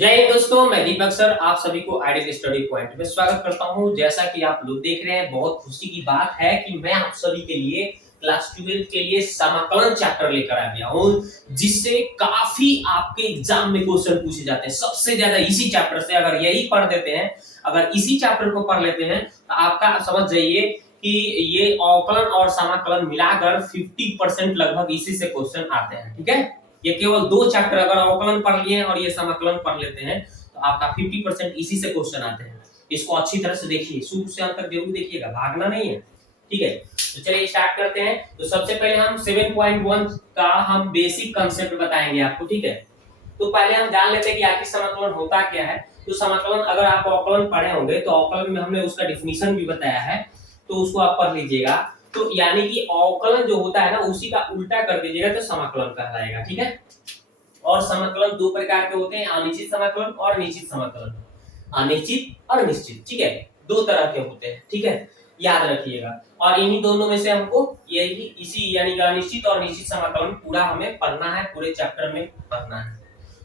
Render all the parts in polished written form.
जय हिंद दोस्तों, मैं दीपक सर आप सभी को आइडियल स्टडी पॉइंट में स्वागत करता हूं। जैसा कि आप लोग देख रहे हैं, बहुत खुशी की बात है कि मैं आप सभी के लिए क्लास 12 के लिए समाकलन चैप्टर लेकर आ गया हूं, जिससे काफी आपके एग्जाम में क्वेश्चन पूछे जाते हैं। सबसे ज्यादा इसी चैप्टर से अगर यही पढ़ देते हैं, अगर इसी चैप्टर को पढ़ लेते हैं तो आपका समझ जाइए कि ये अवकलन और समाकलन मिलाकर 50% लगभग इसी से क्वेश्चन आते हैं। ठीक है, ये केवल दो चैप्टर अगर अवकलन पढ़ लिए और ये समाकलन पढ़ लेते हैं तो आपका 50% इसी से क्वेश्चन आते हैं। इसको अच्छी तरह से देखिए, शुरू से अंत तक जरूर देखिएगा, भागना नहीं है। ठीक है, तो चलिए स्टार्ट करते हैं। तो सबसे पहले हम 7.1 का हम बेसिक कांसेप्ट बताएंगे आपको। ठीक है, तो पहले हम जान लेते हैं कि आखिर समाकलन होता क्या है। तो समाकलन अगर आप अवकलन पढ़े होंगे तो अवकलन में हमने उसका डेफिनेशन भी बताया है, तो उसको आप पढ़ लीजिएगा। तो यानी कि अवकलन जो होता है ना, उसी का उल्टा कर दीजिएगा तो समाकलन कहलाएगा। ठीक है, और समाकलन दो प्रकार के होते हैं, अनिश्चित समाकलन और निश्चित समाकलन। अनिश्चित और निश्चित, ठीक है, दो तरह के होते हैं। ठीक है, याद रखिएगा। और इन्हीं दोनों में से हमको यही इसी यानी कि अनिश्चित और निश्चित समाकलन पूरा हमें पढ़ना है, पूरे चैप्टर में पढ़ना है।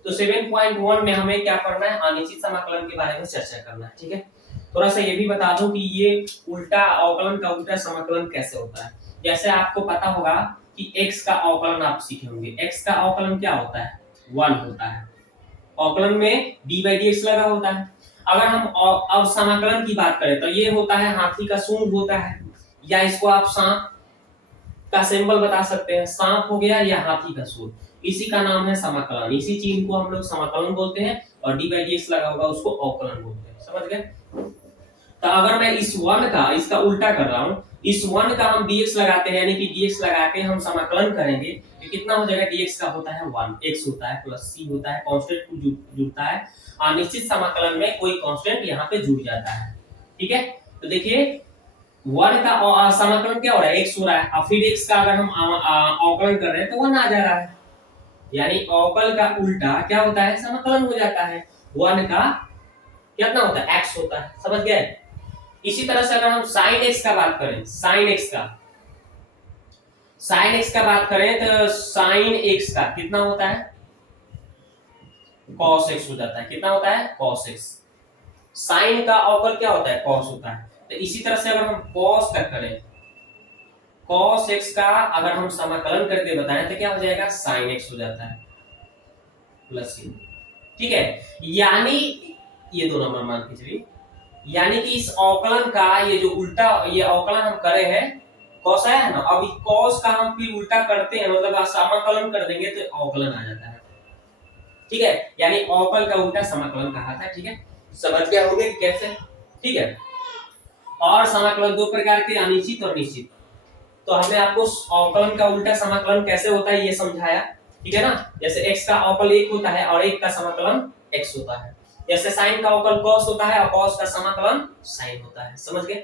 तो 7.1 में हमें क्या पढ़ना है, अनिश्चित समाकलन के बारे में चर्चा करना है। ठीक है, थोड़ा सा ये भी बता दूं कि ये उल्टा अवकलन का उल्टा समाकलन कैसे होता है। जैसे आपको पता होगा कि x का अवकलन आप सीखे होंगे। x का अवकलन क्या होता है, 1 होता है। अवकलन में d/dx लगा होता है। अगर हम अब समाकलन की बात करें तो ये होता है हाथी का सूंड होता है, या इसको आप सांप का सिंबल बता सकते हैं। सांप हो गया या हाथी का सूंड, इसी का नाम है समाकलन। इसी चीज को हम लोग समाकलन बोलते हैं, और d/dx लगा होगा उसको अवकलन बोलते हैं। समझ गए? तो अगर मैं इस 1 का इसका उल्टा कर रहा हूं, इस 1 का हम dx लगाते हैं, यानी कि dx लगा के हम समाकलन करेंगे तो कितना हो जाएगा, dx का होता है 1, x होता है प्लस c होता है, कांस्टेंट जुड़ता है। अनिश्चित समाकलन में कोई कांस्टेंट यहाँ पे जुड़ जाता है। ठीक है, तो देखिए 1 का समाकलन क्या हो रहा है, x हो रहा है, और फिर x का अगर हम अवकलन कर रहे हैं तो 1 आ जा रहा है। यानी अवकल का उल्टा क्या होता है, समाकलन हो जाता है। 1 का कितना होता है, x होता है। समझ गए? इसी तरह से अगर हम sin x का बात करें, sin x का बात करें तो sin x का कितना होता है, cos x हो जाता है। कितना होता है, cos x। sin का अवकल क्या होता है, cos होता है। तो इसी तरह से अगर हम cos का करें, cos x का अगर हम समाकलन करके बताएं तो क्या हो जाएगा, sin x हो जाता है प्लस c। ठीक है, यानी ये दो नंबर मान के चलिए, यानी कि इस अवकलन का ये जो उल्टा ये अवकलन हम करे हैं, cos आया है ना, अब cos का हम फिर उल्टा करते हैं, मतलब समाकलन कर देंगे तो अवकलन आ जाता है। ठीक है, यानी अवकल का उल्टा समाकलन कहा था। ठीक है, समझ गए होंगे कैसे? ठीक है, और समाकलन दो प्रकार के, अनिश्चित और निश्चित। तो हमने आपको अवकलन का उल्टा समाकलन कैसे होता है ये समझाया। ठीक है ना, जैसे x का अवकल 1 होता है और 1 का समाकलन x होता है। जैसे sin का अवकल cos होता है और cos का समाकलन sin होता है। समझ गए?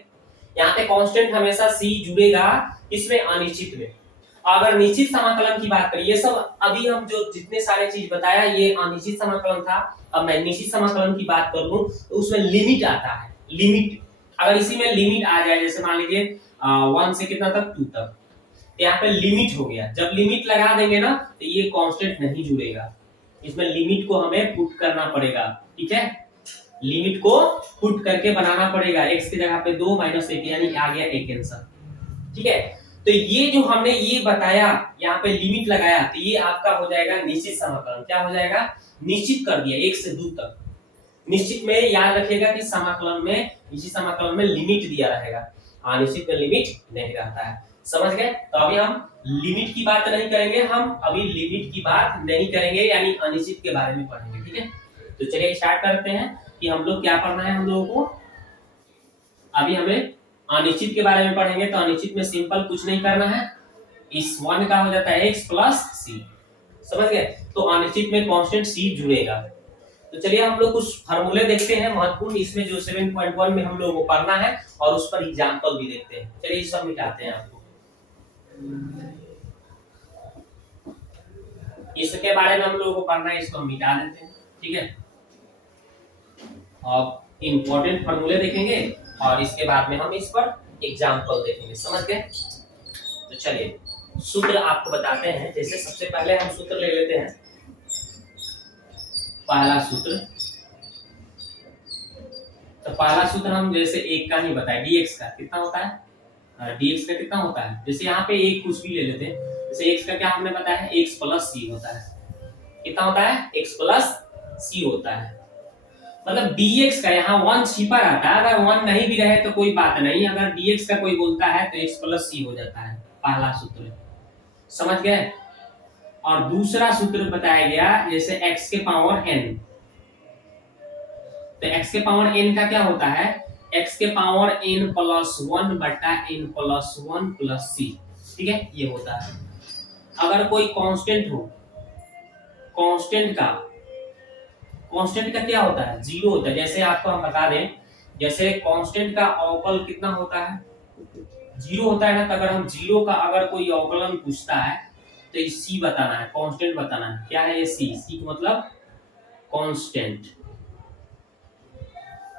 यहाँ पे कांस्टेंट हमेशा c जुड़ेगा, इसमें अनिश्चित में। अगर निश्चित समाकलन की बात करें, ये सब अभी हम जो जितने सारे चीज बताया ये अनिश्चित समाकलन था। अब मैं निश्चित समाकलन की बात कर लूं तो उसमें लिमिट आता है। लिमिट अगर इसी में लिमिट आ जाए, जैसे मान लीजिए 1 से कितना तक, 2 तक, यहाँ पे लिमिट हो गया। जब लिमिट लगा देंगे ना तो ये कांस्टेंट नहीं जुड़ेगा, इसमें लिमिट को हमें पुट करना पड़ेगा। ठीक है, लिमिट को पुट करके बनाना पड़ेगा। x की जगह पे 2 - 1 यानी आ गया 1 आंसर। ठीक है, तो ये जो हमने ये बताया, यहाँ पे लिमिट लगाया, तो ये आपका हो जाएगा निश्चित समाकलन। क्या हो जाएगा, निश्चित कर दिया 1 से 2 तक। निश्चित में याद रखिएगा कि समाकलन में, इसी समाकलन में लिमिट दिया रहेगा, अनिश्चित में लिमिट नहीं रहता है। समझ गए? तो अभी हम लिमिट की बात नहीं करेंगे, हम अभी लिमिट की बात नहीं करेंगे, यानी अनिश्चित के बारे में पढ़ेंगे। ठीक है, तो चलिए स्टार्ट करते हैं कि हम लोग क्या पढ़ना है। हम लोगों को अभी हमें अनिश्चित के बारे में पढ़ेंगे। तो अनिश्चित में सिंपल कुछ नहीं करना है, इस 1 का हो जाता है x प्लस c। समझ गए? तो अनिश्चित में कांस्टेंट c जुड़ेगा। तो चलिए हम लोग कुछ फार्मूले देखते हैं महत्वपूर्ण, इसमें जो 7.1 में हम लोगों को पढ़ना है, और उस पर एग्जांपल भी देखते हैं। चलिए सब मिटाते हैं आपको, इसके बारे में हम लोगों को पढ़ना है, इसको मिटा देते हैं। ठीक है, अब इंपॉर्टेंट फार्मूले देखेंगे और इसके बाद में हम इस पर एग्जांपल देखेंगे। समझ गए? तो चलिए सूत्र आपको बताते हैं। जैसे सबसे पहले हम सूत्र ले लेते हैं, पहला सूत्र तो पहला सूत्र हम जैसे एक का ही बताए, dx का कितना होता है, dx का कितना होता है, जैसे यहाँ पे एक कुछ भी ले लेते हैं, जैसे x का क्या हमने बताया है, x प्लस c होता है, कितना होता है, x प्लस c होता है। मतलब dx का यहाँ 1 छिपा रहता है, अगर 1 नहीं भी रहे तो कोई बात नहीं, अगर dx का कोई बोलता है तो x प्लस c हो जाता है, पहला सूत्र समझ गए। और दूसरा सूत्र बताया गया जैसे x के पावर n, तो x के पावर n का क्या होता है, x के पावर n प्लस 1 बटा n प्लस 1 प्लस c, ठीक है, ये होता है। अगर कोई कांस्टेंट हो, कांस्टेंट का क्या होता है, जीरो होता है। जैसे आपको हम बता दें, जैसे कांस्टेंट का अवकल कितना होता है, जीरो होता है ना, तो अगर हम जीरो का अगर कोई अवकलन पूछता है तो ये सी बताना है, कांस्टेंट बताना है, क्या है ये सी का मतलब कांस्टेंट।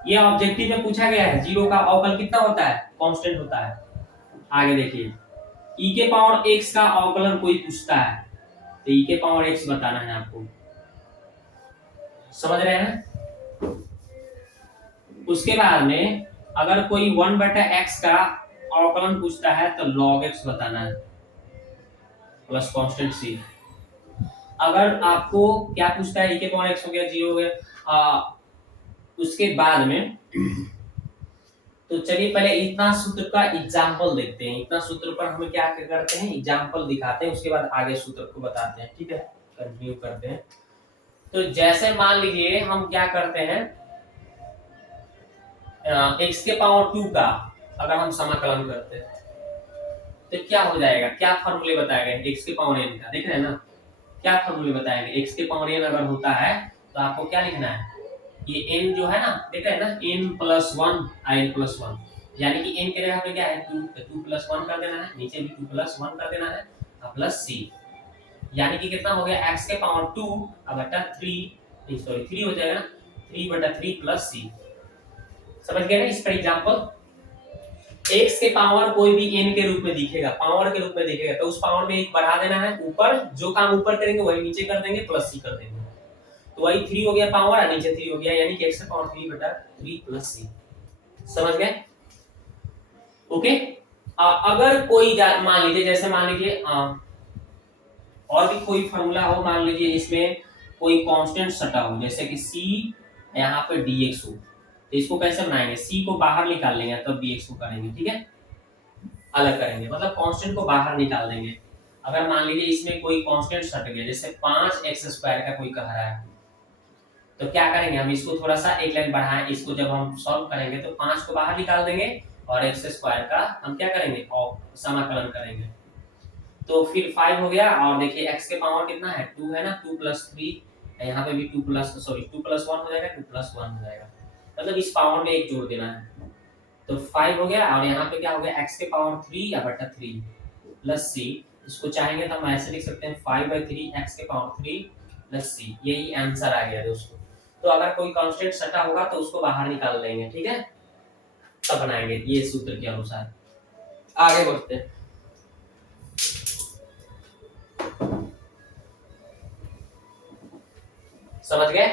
ये ऑब्जेक्टिव में पूछा गया है, जीरो का अवकल कितना होता है, कांस्टेंट होता है। आगे देखिए, e के पावर x का अवकलन कोई पूछता है तो e के पावर x बताना है आपको, समझ रहे हैं। उसके बाद में अगर कोई 1 बटा x का अवकलन पूछता है तो log x बताना है प्लस कांस्टेंट c। अगर आपको क्या पूछता है, e के पावर x हो गया, 0 हो गया, उसके बाद में तो चलिए पहले इतना सूत्र का एग्जांपल देखते हैं, इतना सूत्र पर हम क्या करते हैं, एग्जांपल दिखाते हैं, उसके बाद आगे सूत्र को बताते हैं, ठीक है, कंटिन्यू करते हैं। तो जैसे मान लीजिए हम क्या करते हैं, x के पावर 2 का अगर हम समाकलन करते हैं तो क्या हो जाएगा, क्या फॉर्मूले बताए गए x के पावर n का, देख रहे हैं ना, क्या फॉर्मूले बताए गए, x के पावर n अगर होता है तो आपको क्या लिखना है, ये n जो है ना, देख रहे हैं ना, n प्लस 1 n प्लस 1, यानी कि n के जगह पे क्या है 2, तो 2 प्लस 1 कर देना है, नीचे भी 2 प्लस 1 कर देना है, प्लस c, यानी कि कितना हो गया, x के पावर 2 बटा 3, सॉरी 3 हो जाएगा ना, 3 बटा 3 प्लस c, समझ गए ना। इस पर एग्जांपल, x के पावर कोई भी n के रूप में दिखेगा, पावर के रूप में दिखेगा, तो उस पावर में एक बढ़ा देना है, ऊपर जो काम ऊपर करेंगे वही नीचे कर देंगे, प्लस c कर देंगे, तो वही 3 हो गया पावर और नीचे 3 हो गया, यानी कि x का पावर 3 बटा 3 प्लस c, समझ गए। ओके, अगर कोई मान लीजिए, जैसे मान लीजिए और भी कोई फार्मूला हो, मान लीजिए इसमें कोई कांस्टेंट सटा हो, जैसे कि c यहाँ पे dx हो, तो इसको कैसे बनाएंगे, c को बाहर निकाल लेंगे तब dx को करेंगे, ठीक है, अलग करेंगे, मतलब कांस्टेंट को बाहर निकाल देंगे। अगर मान लीजिए इसमें कोई कांस्टेंट सट गया, जैसे 5x² का कोई कह रहा है, तो क्या करेंगे, हम इसको थोड़ा सा एक लाइन बढ़ाएं, इसको जब हम सॉल्व करेंगे तो 5 को बाहर निकाल देंगे और x² का हम क्या करेंगे, समाकलन करेंगे, तो फिर 5 हो गया, और देखिए x के पावर कितना है 2 है ना, 2 प्लस 3, यहाँ पे भी 2 प्लस 1 हो जाएगा, 2 प्लस 1 हो जाएगा, मतलब इस पावर में एक जोड़ देना है, तो 5 हो गया, और यहाँ पे क्या हो गया, x के पावर 3 बटा 3 प्लस c, इसको चाहेंगे तो हम ऐसे लिख सकते हैं 5/3 x के पावर 3 प्लस c, यही आंसर आ गया दोस्तों। तो अगर कोई कांस्टेंट सटा होगा तो उसको बाहर निकाल लेंगे, ठीक है, तब बनाएंगे ये सूत्र के अनुसार। आगे बढ़ते हैं, समझ गए,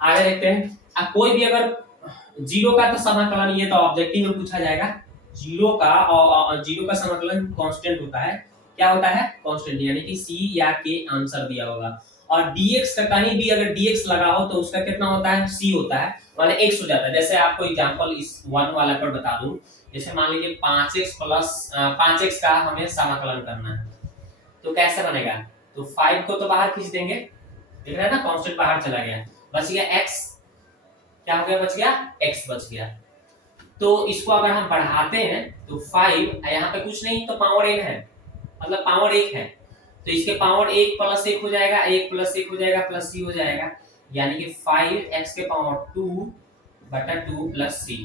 आगे देखते हैं। अब कोई भी अगर जीरो का तो समाकलन, ये तो ऑब्जेक्टिव में पूछा जाएगा, जीरो का समाकलन कांस्टेंट होता है, क्या होता है, कांस्टेंट, यानी कि c या k आंसर दिया होगा, और dx का कहीं भी अगर dx लगा हो तो उसका कितना होता है, c होता है, माने x हो जाता है। जैसे आपको एग्जांपल इस 1 वाला पर बता दूं, जैसे मान लीजिए 5x का हमें समाकलन करना है, तो कैसे बनेगा, तो 5 को तो बाहर खींच देंगे, देख रहे हैं ना, कांस्टेंट बाहर चला गया, बच गया x, क्या हो गया, बच गया x बच गया। तो इसको अगर हम बढ़ाते हैं तो 5 यहाँ पे कुछ नहीं, तो पावर 1 है, मतलब पावर 1 है, तो इसके पावर 1 प्लस 1 हो जाएगा, 1 प्लस 1 हो जाएगा, प्लस c हो जाएगा, यानी कि 5x के पावर 2 बटा 2 प्लस c,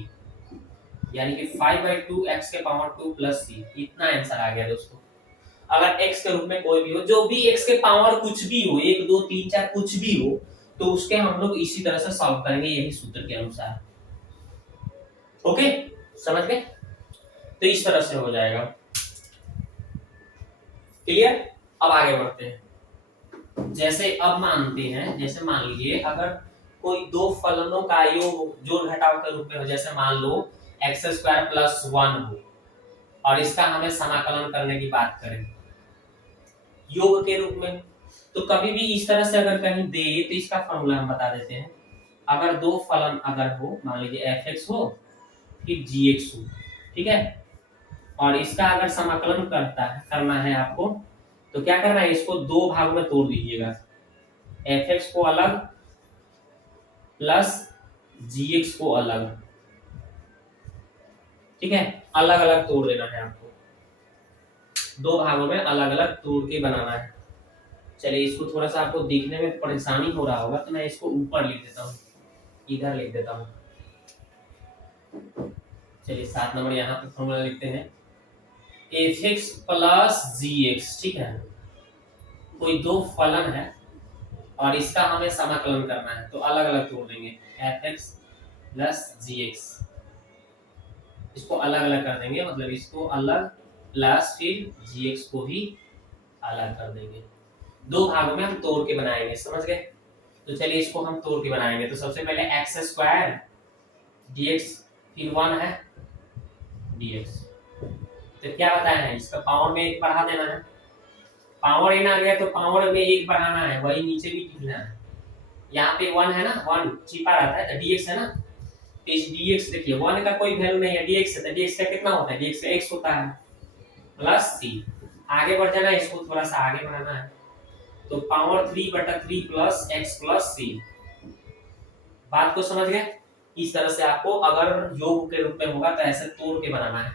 यानी कि 5/2 x के पावर 2 प्लस c, इतना आंसर आ गया दोस्तों। अगर x के रूप में कोई भी हो, जो भी x के पावर कुछ भी हो, 1 2 3 4 कुछ भी हो, तो उसके हम लोग इसी तरह से सॉल्व करेंगे, यही सूत्र के अनुसार। ओके, समझ गए, तो इस तरह से हो जाएगा, क्लियर। अब आगे बढ़ते हैं, जैसे अब मानते हैं, जैसे मान लीजिए अगर कोई दो फलनों का योग जोड़ घटाव के रूप में हो, जैसे मान लो x² + 1 हो और इसका हमें समाकलन करने की बात करें योग के रूप में, तो कभी भी इस तरह से अगर कहीं दे तो इसका फॉर्मूला हम बता देते हैं। अगर दो फलन अगर हो, मान लीजिए f(x) हो फिर g(x) हो, ठीक है, और इसका अगर समाकलन करना है आपको, तो क्या करना है, इसको दो भागों में तोड़ दीजिएगा, f(x) को अलग प्लस g(x) को अलग, ठीक है, अलग अलग तोड़ देना है आपको, दो भागों में अलग अलग तोड़ के बनाना है। चलिए इसको थोड़ा सा आपको दिखने में परेशानी हो रहा होगा तो मैं इसको ऊपर लिख देता हूँ, इधर लिख देता हूँ। चलिए 7 नंबर यहाँ पे फॉर्मूला लिखते हैं f(x) + g(x), ठीक है, कोई दो फलन है और इसका हमें समाकलन करना है, तो अलग अलग तोड़ देंगे, f(x) + g(x), इसको अलग अलग कर देंगे, मतलब इसको अलग प्लस फिर g(x) को भी अलग कर देंगे, दो भागों में हम तोड़ के बनाएंगे, समझ गए। तो चलिए इसको हम तोड़ के बनाएंगे, तो सबसे पहले x² dx फिर 1 है dx, तो क्या बताया है, इसका पावर में 1 बढ़ा देना है, पावर n आ गया तो पावर में 1 बढ़ाना है, वही नीचे भी लिखना है। यहाँ पे 1 है ना, 1 छिपा रहता है तो dx है ना, तो इस dx देखिए 1 का कोई वैल्यू नहीं है, dx है तो dx का कितना होता है, dx का x होता है प्लस c, आगे बढ़ जाना है, इसको थोड़ा सा आगे बढ़ाना है, तो power 3/3 plus x plus c, बात को समझ गए। इस तरह से आपको अगर योग के रूप में होगा तो ऐसे तोड़ के बनाना है,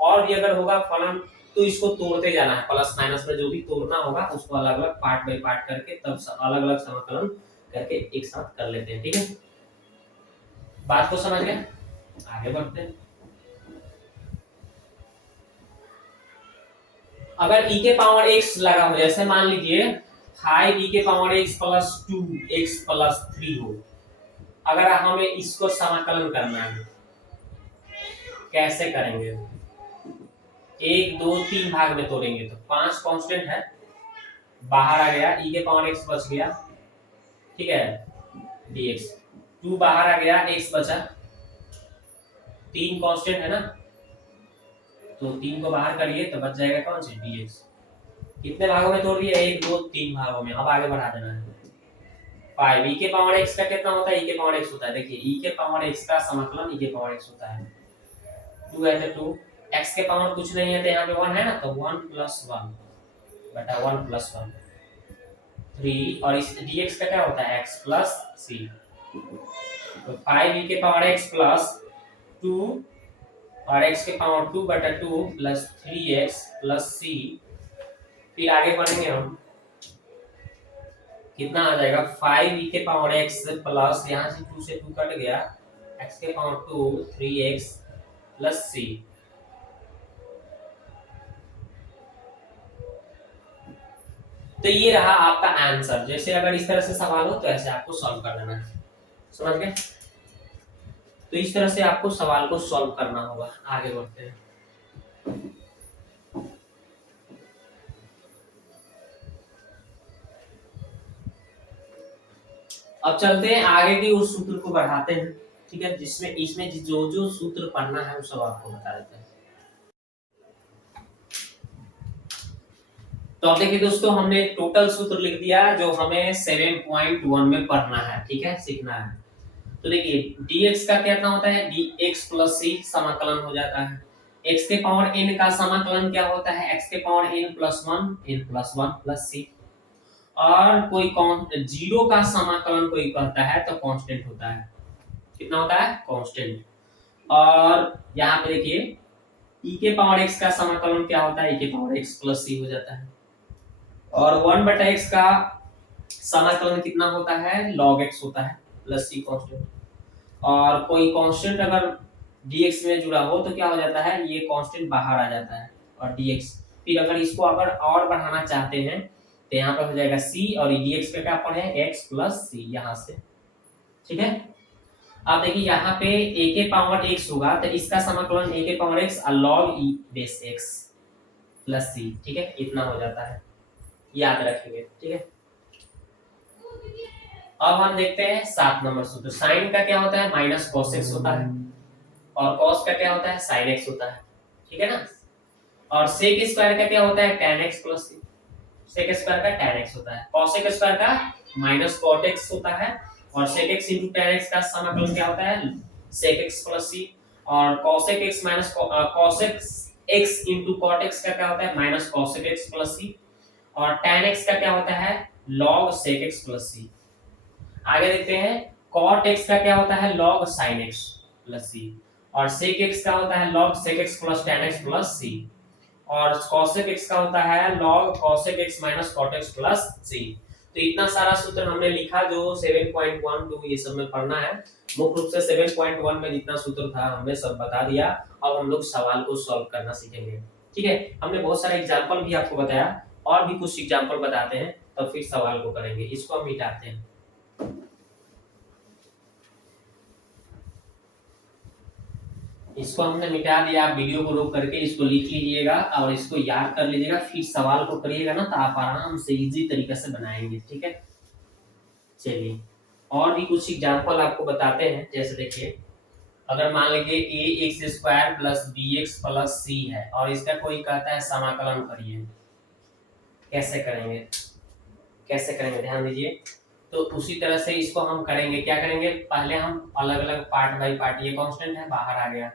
और भी अगर होगा फलन तो इसको तोड़ते जाना है, प्लस माइनस में जो भी तोड़ना होगा उसको अलग अलग पार्ट बाय पार्ट करके तब अलग अलग समाकलन करके एक साथ कर लेते हैं, ठीक है, बात को समझ गए। आगे बढ़ते हैं। अगर e के पावर x लगा हो, जैसे मान लीजिए 5e के पावर x + 2x + 3 हो, अगर हमें इसको समाकलन करना है कैसे करेंगे, 1 2 3 भाग में तोड़ेंगे, तो 5 कांस्टेंट है, बाहर आ गया, e के पावर x बच गया, ठीक है, dx, 2 बाहर आ गया, x बचा, 3 कांस्टेंट है ना, तो 3 को बाहर करिए तो बच जाएगा कौन सी, dx, कितने भागों में तोड़ दिया, 1 2 3 भागों में, अब आगे बढ़ा देना है। 5 e के पावर x का कितना होता है, e के पावर x होता है, देखिए e के पावर x का समाकलन e के पावर x होता है, 2 है तो 2, x के पावर कुछ नहीं है तो यहाँ पे 1 है ना, तो 1 + 1 बटा 1 + 1 3, और इस dx का क्या होता है, x प्लस c, तो 5 e के पावर x प्लस 2 और x के power 2/2 plus 3x plus c, फिर आगे बढ़ेंगे हम, कितना आ जाएगा, 5e के पावर x प्लस, यहाँ से 2 से 2 कट गया, x के पावर 2 3x प्लस c, तो ये रहा आपका आंसर। जैसे अगर इस तरह से सवाल हो तो ऐसे आपको सॉल्व कर लेना है, समझ गए। तो इस तरह से आपको सवाल को सॉल्व करना होगा। आगे बढ़ते हैं। अब चलते हैं आगे की उस सूत्र को बढ़ाते हैं, ठीक है, जिसमें इसमें जो जो सूत्र पढ़ना है वो सब आपको बता देते हैं। तो अब देखिए दोस्तों, हमने टोटल सूत्र लिख दिया जो हमें 7.1 में पढ़ना है, ठीक है, सीखना है। तो देखिए dx का कितना होता है, dx प्लस c, समाकलन हो जाता है। x के पावर n का समाकलन क्या होता है, x के power n plus 1, n plus 1 plus c। और कोई जीरो का समाकलन कोई करता है तो कांस्टेंट होता है, कितना होता है, कांस्टेंट। और यहाँ पे देखिए e के पावर x का समाकलन क्या होता है, e के पावर x प्लस c हो जाता है। और 1/x का समाकलन कितना होता है, log x होता है प्लस c कांस्टेंट। और कोई कांस्टेंट अगर dx में जुड़ा हो तो क्या हो जाता है, ये कांस्टेंट बाहर आ जाता है और dx, फिर अगर इसको अगर और बढ़ाना चाहते हैं तो यहाँ पर हो जाएगा c, और dx का क्या पढ़े, x प्लस c यहाँ से, ठीक है। अब देखिए यहाँ पे a के पावर x होगा तो इसका समाकलन a के power x log e base x plus c, ठीक है, इतना हो जाता है, याद रखेंगे, ठीक है। अब हम देखते हैं 7 नंबर सूत्र। साइन का क्या होता है, माइनस कॉस एक्स होता है, और कॉस का क्या होता है, साइन एक्स होता है, ठीक है ना। और सेक स्क्वायर का क्या होता है, tan x plus c। Sec square का tan x होता है, cosec स्क्वायर का माइनस cot x होता है, और sec x into tan x का समाकलन क्या होता है, sec x प्लस c। और cosec x minus cosec x into cot x का क्या होता है, minus cosec x plus c। और tan x का क्या होता है, log sec x plus c। आगे देखते हैं, cot x का क्या होता है, log sin x plus c। और sec x का होता है log sec x plus tan x plus c। और cosec x का होता है log cosec x minus cot x plus c। तो इतना सारा सूत्र हमने लिखा जो 7.12 ये सब में पढ़ना है। मुख्य रूप से 7.1 में जितना सूत्र था हमने सब बता दिया। अब हम लोग सवाल को सॉल्व करना सीखेंगे, ठीक है। हमने बहुत सारे एग्जांपल भी आपको बताया, और भी कुछ एग्जांपल बताते हैं, तो फिर सवाल को करेंगे। इसको हम मिटाते हैं। इसको हमने मिटा दिया। आप वीडियो को रोक करके इसको लिख लीजिएगा और इसको याद कर लीजिएगा, फिर सवाल को करिएगा ना तो आप आराम से इजी तरीके से बनाएंगे, ठीक है। चलिए और भी कुछ एग्जांपल आपको बताते हैं। जैसे देखिए, अगर मान लीजिए A X square plus B X plus C है, और इसका कोई कहता है समाकलन करिए। कैसे करेंगे, कैसे करेंगे, ध्यान दीजिए। तो उसी तरह से इसको हम करेंगे। क्या करेंगे, पहले हम अलग अलग पार्ट बाई पार्ट, ये कांस्टेंट है बाहर आ गया,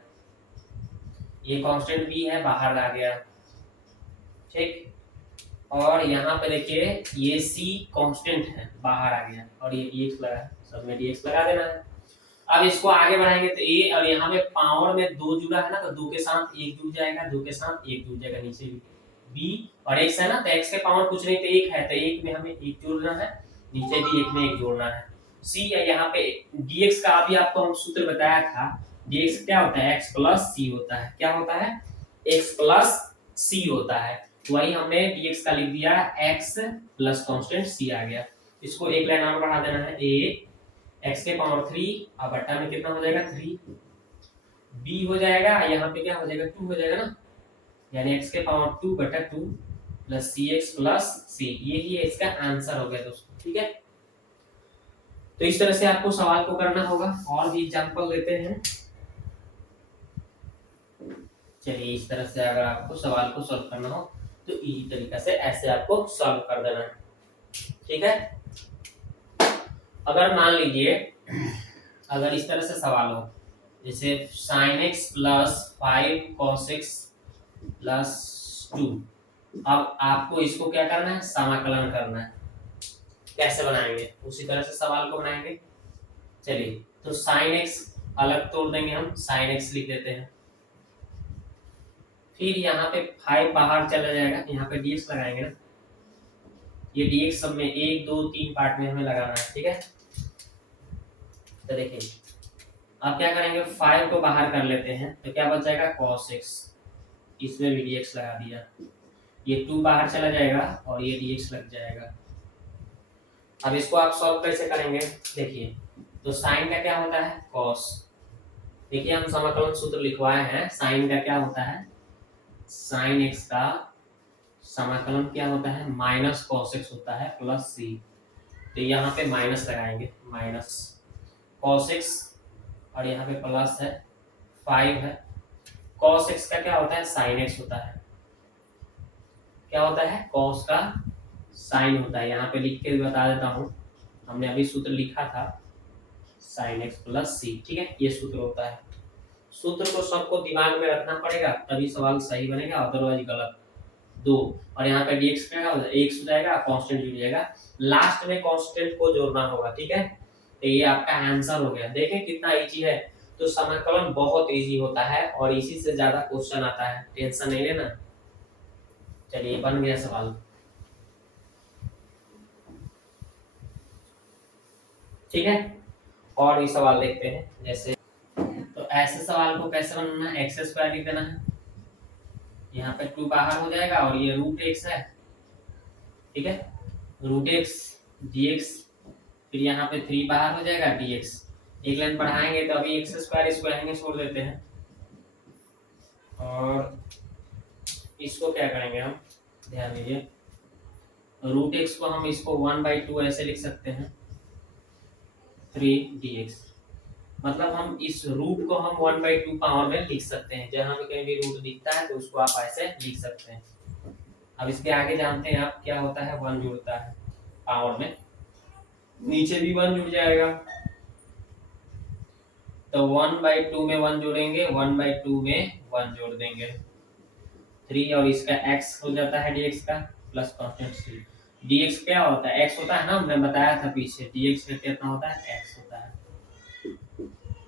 ये कांस्टेंट भी है बाहर आ गया, ठीक। और यहाँ पे देखिए ये c कांस्टेंट है बाहर आ गया, और ये dx लगा है, सब में dx लगा देना है। अब इसको आगे बढ़ाएंगे तो a, और यहाँ पे पावर में 2 जुड़ा है ना, तो 2 के साथ 1 जुड़ जाएगा, 2 के साथ 1 जुड़ जाएगा, नीचे भी b और x है ना, तो x के पावर कुछ नहीं तो 1 है, तो 1 में हमें 1 जोड़ना है, नीचे भी 1 में 1 जोड़ना है। c है यहाँ पे dx का, अभी आपको हम सूत्र बताया था, dx क्या होता है, x प्लस c होता है। क्या होता है, x प्लस c होता है। वही हमने dx का लिख दिया, x प्लस कांस्टेंट c आ गया। इसको एक लाइन और बढ़ा देना है, a x के पावर 3 और बट्टा में कितना हो जाएगा 3 b हो जाएगा, यहाँ पे क्या हो जाएगा 2 हो जाएगा ना, यानी x के पावर 2 बटा 2 प्लस cx प्लस c। यही है इसका आंसर हो गया दोस्तों, ठीक है। तो इस तरह से आपको सवाल को करना होगा। और भी एग्जांपल लेते हैं। चलिए इस तरह से अगर आपको सवाल को सॉल्व करना हो तो इजी तरीका से ऐसे आपको सॉल्व कर देना है, ठीक है। अगर मान लीजिए, अगर इस तरह से सवाल हो, जैसे sin x plus 5 cos x plus 2, अब आपको इसको क्या करना है, समाकलन करना है। कैसे बनाएंगे, उसी तरह से सवाल को बनाएंगे। चलिए तो sin x अलग तोड़ देंगे, हम sin x लिख देते हैं। फिर यहाँ पे 5 बाहर चला जाएगा, यहाँ पे dx लगाएंगे ना, ये dx सब में 1 2 3 पार्ट में हमें लगाना है, ठीक है। तो देखिए अब क्या करेंगे, 5 को बाहर कर लेते हैं, तो क्या बच जाएगा cos x, इसमें भी dx लगा दिया, ये 2 बाहर चला जाएगा और ये dx लग जाएगा। अब इसको आप सॉल्व कैसे करेंगे, देखिए तो साइन का क्या होता है, cos। देखिए हम समाकलन सूत्र लिखवाए हैं, साइन का क्या होता है, साइन x का समाकलन क्या होता है, माइनस cos x होता है प्लस c। तो यहाँ पे माइनस लगाएंगे, माइनस cos x, और यहाँ पे प्लस है 5 है। cos x का क्या होता है, sin x होता है। क्या होता है, cos का sin होता है। यहाँ पे लिख के बता देता हूँ, हमने अभी सूत्र लिखा था sin x प्लस c, ठीक है, ये सूत्र होता है। सूत्र को सबको दिमाग में रखना पड़ेगा, तभी सवाल सही बनेगा, अदरवाइज गलत। 2 और यहाँ पे dx क्या होगा, x हो जाएगा, कांस्टेंट जुड़ जाएगा, लास्ट में कांस्टेंट को जोड़ना होगा, ठीक है। तो ये आपका आंसर हो गया। देखें कितना इजी है। तो समाकलन बहुत इजी होता है और इसी से ज्यादा क्वेश्चन आता है, टेंशन नहीं लेना। चलिए बन गया सवाल, ठीक है। और भी सवाल देखते हैं। जैसे तो ऐसे सवाल को कैसे बनाना है, एक्स स्क्वायर लिख देना है, यहाँ पे 2 बाहर हो जाएगा और ये रूट एक्स है, ठीक है, रूट एक्स dx, फिर यहाँ पे 3 बाहर हो जाएगा dx। एक लाइन बढ़ाएंगे तो अभी एक्स स्क्वायर इसको यहीं छोड़ देते हैं, और इसको क्या करेंगे हम, ध्यान दीजिए, रूट एक्स को हम इसको 1/2 ऐसे लिख सकते हैं, 3dx। मतलब हम इस रूट को हम 1/2 पावर में लिख सकते हैं। जहां पे कहीं भी रूट दिखता है तो उसको आप ऐसे लिख सकते हैं। अब इसके आगे जानते हैं आप क्या होता है, 1 जुड़ता है पावर में, नीचे भी 1 जुड़ जाएगा। तो 1/2 में 1 जोड़ेंगे, 1/2 में 1 जोड़ देंगे, 3 और इसका x हो जाता है dx का प्लस कांस्टेंट c। dx क्या होता है, x होता है ना, मैं बताया था पीछे, dx का कितना होता है, x होता है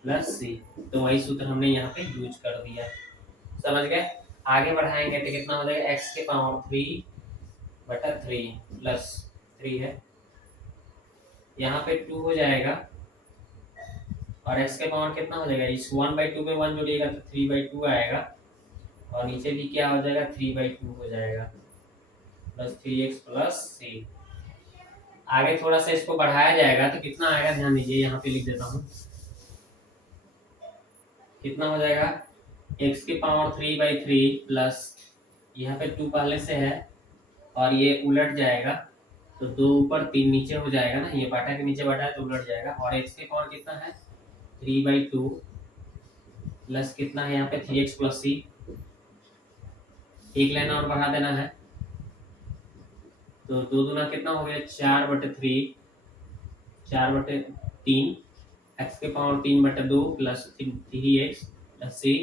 प्लस c। तो वही सूत्र हमने यहाँ पे यूज कर दिया, समझ गए। आगे बढ़ाएंगे तो कितना हो जाएगा, x के पावर 3/3 प्लस 3 है, यहाँ पे 2 हो जाएगा, और x के पावर कितना हो जाएगा, इस 1/2 में 1 जोड़िएगा तो 3/2 आएगा, और नीचे भी क्या हो जाएगा, 3/2 हो जाएगा प्लस 3x प्लस c। आगे थोड़ा सा इसको बढ़ाया जाएगा तो कितना आएगा, ध्यान दीजिए, यहाँ पे लिख देता हूँ, कितना हो जाएगा, x की पावर 3/3 प्लस यहाँ पे 2 पहले से है और ये उलट जाएगा तो 2 ऊपर 3 नीचे हो जाएगा ना, ये बाटा के नीचे बाटा है तो उलट जाएगा, और x की पावर कितना है 3/2 प्लस कितना है यहाँ पे 3x प्लस c। एक लाइन और बढ़ा देना है तो 2 दूना कितना हो गया, 4/3, 4/3, x के power 3/2 plus 3x plus c।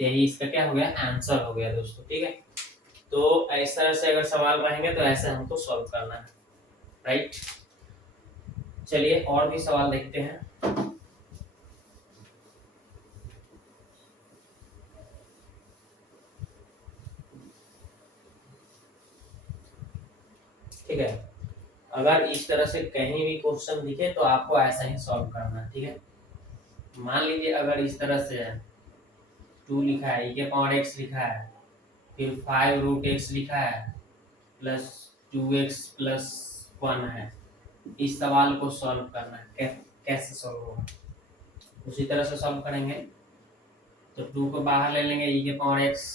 यही इसका क्या हो गया, आंसर हो गया दोस्तों, ठीक है। तो इस तरह से अगर सवाल रहेंगे तो ऐसे हमको सॉल्व करना है, राइट। चलिए और भी सवाल देखते हैं। ठीक है, अगर इस तरह से कहीं भी क्वेश्चन दिखे तो आपको ऐसा ही सॉल्व करना है, ठीक है। मान लीजिए अगर इस तरह से 2 लिखा है, e के पावर x लिखा है, फिर 5√x लिखा है प्लस 2x प्लस 1 है, इस सवाल को सॉल्व करना है, कैसे सॉल्व होगा, उसी तरह से सॉल्व करेंगे। तो 2 को बाहर ले लेंगे, e के पावर x,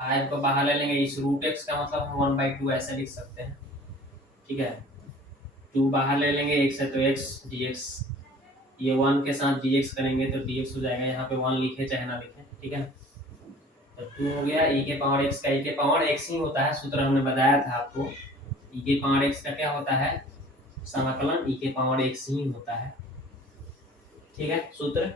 5 को बाहर ले लेंगे, इस रूट x का मतलब हम 1/2 ऐसे लिख सकते हैं, ठीक है। 2 बाहर ले लेंगे, x है तो x dx, ये 1 के साथ dx करेंगे तो dx हो जाएगा, यहाँ पे 1 लिखे चाहे ना लिखे, ठीक है। तो 2 हो गया, e के पावर x का, e के पावर x ही होता है, सूत्र हमने बताया था आपको, e के पावर x का क्या होता है, समाकलन e के पावर x ही होता है, ठीक है। सूत्र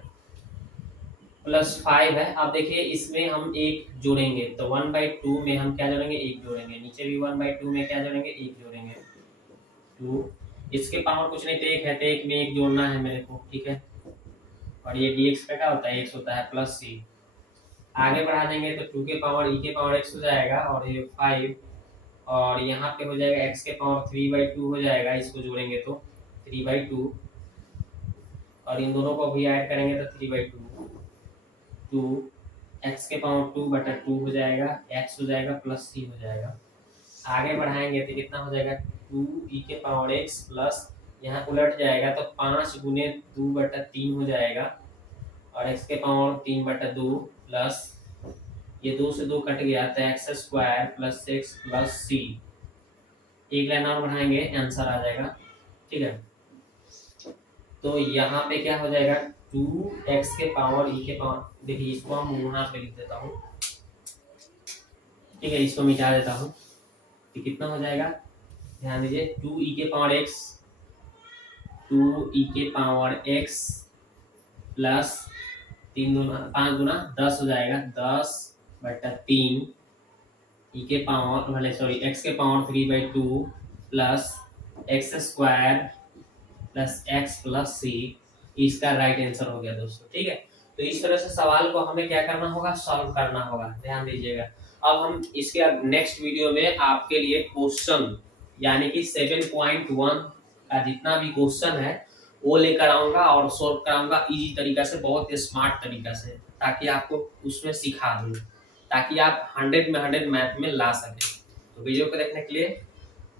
प्लस 5 है। अब देखिए इसमें हम 1 जोड़ेंगे तो 1/2 में हम क्या जोड़ेंगे, 1 जोड़ेंगे, नीचे भी 1/2 में क्या जोड़ेंगे, 1 जोड़ेंगे, 2। इसके पावर कुछ नहीं तो 1 है, तो 1 में 1 जोड़ना है मेरे को, ठीक है। और ये dx का क्या होता है, x होता है प्लस c। आगे बढ़ा देंगे तो 2 के पावर e के पावर x हो जाएगा, और ये 5, और यहाँ पे हो जाएगा x के पावर 3/2 हो जाएगा, इसको जोड़ेंगे तो 3/2, और इन दोनों को भी ऐड करेंगे तो 3/2, 2 x के पावर 2/2 हो जाएगा, x हो जाएगा प्लस c हो जाएगा। आगे बढ़ाएंगे तो कितना हो जाएगा, 2e के पावर x प्लस, यहाँ उलट जाएगा तो 5 गुने 2/3 हो जाएगा, और x के पावर 3/2 प्लस, ये 2 से 2 कट गया तो x² plus x plus c। एक लाइन और बढ़ाएंगे, आंसर आ जाएगा, ठीक है। तो यहाँ पे क्या हो जाएगा, 2x के पावर e के पावर, देखिए इसको हम यहाँ पे लिख देता हूँ, ठीक है, इसको मिटा देता हूँ, तो कितना हो जाएगा, ध्यान दीजिए, 2e के पावर x, 2e के पावर x प्लस 5 गुना 10 हो जाएगा, 10/3 e के पावर भले सॉरी x के power 3/2 plus x² plus x plus c, इसका राइट आंसर हो गया दोस्तों, ठीक है। तो इस तरह से सवाल को हमें क्या करना होगा, सॉल्व करना होगा, ध्यान दीजिएगा। अब हम इसके नेक्स्ट वीडियो में आपके लिए क्वेश्चन यानी कि 7.1 का जितना भी क्वेश्चन है वो लेकर आऊंगा और सॉल्व कराऊंगा इजी तरीका से, बहुत स्मार्ट तरीका से, ताकि आपको उसमें सिखा दूं, ताकि आप 100 में 100 मैथ में ला सकें। तो वीडियो को देखने के लिए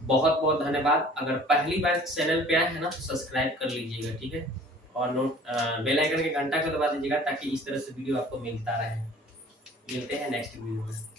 बहुत बहुत धन्यवाद। अगर पहली बार चैनल पे आए हैं ना तो सब्सक्राइब कर लीजिएगा, ठीक है, और बेल आइकन के घंटा को दबा दीजिएगा ताकि इस तरह से वीडियो आपको मिलता रहे। मिलते हैं नेक्स्ट वीडियो में।